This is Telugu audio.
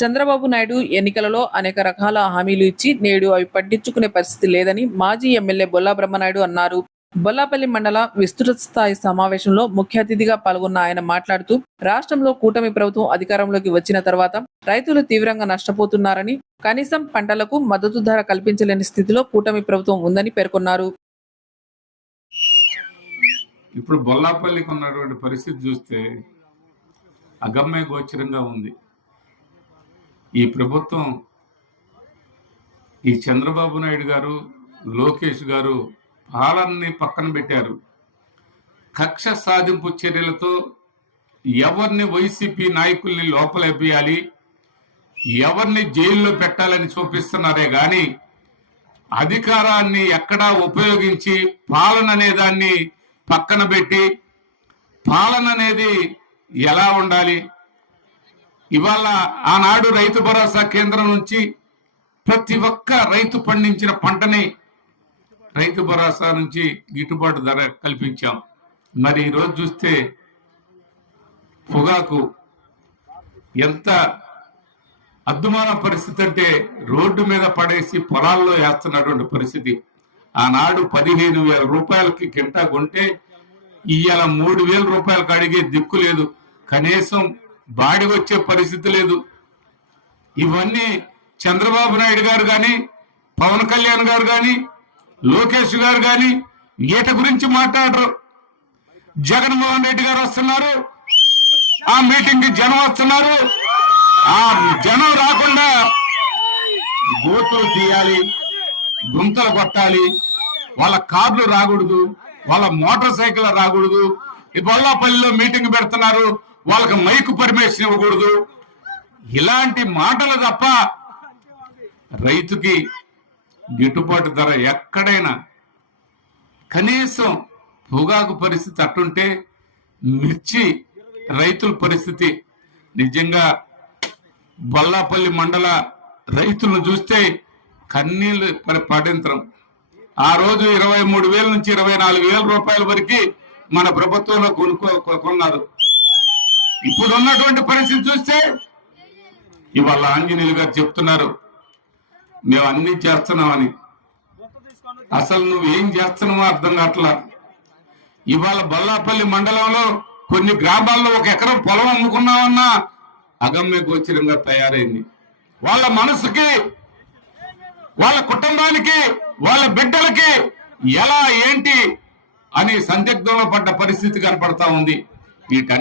చంద్రబాబు నాయుడు ఎన్నికలలో అనేక రకాల హామీలు ఇచ్చి నేడు అవి పట్టించుకునే పరిస్థితి లేదని మాజీ ఎమ్మెల్యే బొల్లా బ్రహ్మనాయుడు అన్నారు. బొల్లాపల్లి మండల విస్తృత స్థాయి సమావేశంలో ముఖ్య అతిథిగా పాల్గొన్న ఆయన మాట్లాడుతూ రాష్ట్రంలో కూటమి ప్రభుత్వం అధికారంలోకి వచ్చిన తర్వాత రైతులు తీవ్రంగా నష్టపోతున్నారని కనీసం పంటలకు మద్దతు ధర కల్పించలేని స్థితిలో కూటమి ప్రభుత్వం ఉందని పేర్కొన్నారు. ఇప్పుడు బొల్లాపల్లికి ఉన్నటువంటి పరిస్థితి చూస్తే అగమ్య గోచరంగా ఉంది. ఈ ప్రభుత్వం ఈ చంద్రబాబు నాయుడు గారు లోకేష్ గారు పాలనని పక్కన పెట్టారు. కక్ష సాధింపు చర్యలతో ఎవరిని వైసీపీ నాయకుల్ని లోపలేపేయాలి ఎవరిని జైల్లో పెట్టాలని చూపిస్తున్నారే కానీ అధికారాన్ని ఎక్కడా ఉపయోగించి పాలన అనే దాన్ని పక్కన పెట్టి పాలన అనేది ఎలా ఉండాలి ఇవాళ ఆనాడు రైతు భరోసా కేంద్రం నుంచి ప్రతి ఒక్క రైతు పండించిన పంటని రైతు భరోసా నుంచి గిట్టుబాటు ధర కల్పించాం. మరి ఈరోజు చూస్తే పొగాకు ఎంత అద్దుమాన పరిస్థితి అంటే రోడ్డు మీద పడేసి పొలాల్లో వేస్తున్నటువంటి పరిస్థితి. ఆనాడు పదిహేను వేల రూపాయలకి కింటా కొంటే ఇవాళ మూడు వేల రూపాయలకు అడిగే దిక్కు లేదు. కనీసం బాడి వచ్చే పరిస్థితి లేదు. ఇవన్నీ చంద్రబాబు నాయుడు గారు కానీ పవన్ కళ్యాణ్ గారు కానీ లోకేష్ గారు కానీ ఈట గురించి మాట్లాడరు. జగన్మోహన్ రెడ్డి గారు వస్తున్నారు. ఆ మీటింగ్కి జనం వస్తున్నారు. ఆ జనం రాకుండా గోతులు తీయాలి గుంతలు కొట్టాలి వాళ్ళ కార్లు రాకూడదు వాళ్ళ మోటార్ సైకిల్ రాకూడదు. ఈ బొల్లాపల్లిలో మీటింగ్ పెడుతున్నారు. వాళ్ళకి మైక్ పర్మిషన్ ఇవ్వకూడదు. ఇలాంటి మాటలు తప్ప రైతుకి గిట్టుబాటు ధర ఎక్కడైనా కనీసం పొగాకు పరిస్థితి అట్టుంటే మిర్చి రైతుల పరిస్థితి. నిజంగా బల్లాపల్లి మండల రైతులను చూస్తే కన్నీళ్ళు పడి పడింతరం ఆ రోజు ఇరవై మూడు వేల నుంచి ఇరవై నాలుగు వేల రూపాయల వరకు మన ప్రభుత్వంలో కొనుక్కో కొన్నారు. ఇప్పుడు ఉన్నటువంటి పరిస్థితి చూస్తే ఇవాళ ఆంజనేయులు గారు చెప్తున్నారు మేము అన్ని చేస్తున్నామని. అసలు నువ్వు ఏం చేస్తున్నావో అర్థం కావట్లా. ఇవాళ బొల్లాపల్లి మండలంలో కొన్ని గ్రామాల్లో ఒక ఎకరం పొలం అమ్ముకున్నామన్నా అగమ్య గోచరంగా తయారైంది. వాళ్ళ మనసుకి వాళ్ళ కుటుంబానికి వాళ్ళ బిడ్డలకి ఎలా ఏంటి అని సందిగ్ధంలో పడ్డ పరిస్థితి కనపడతా ఉంది. వీటన్ని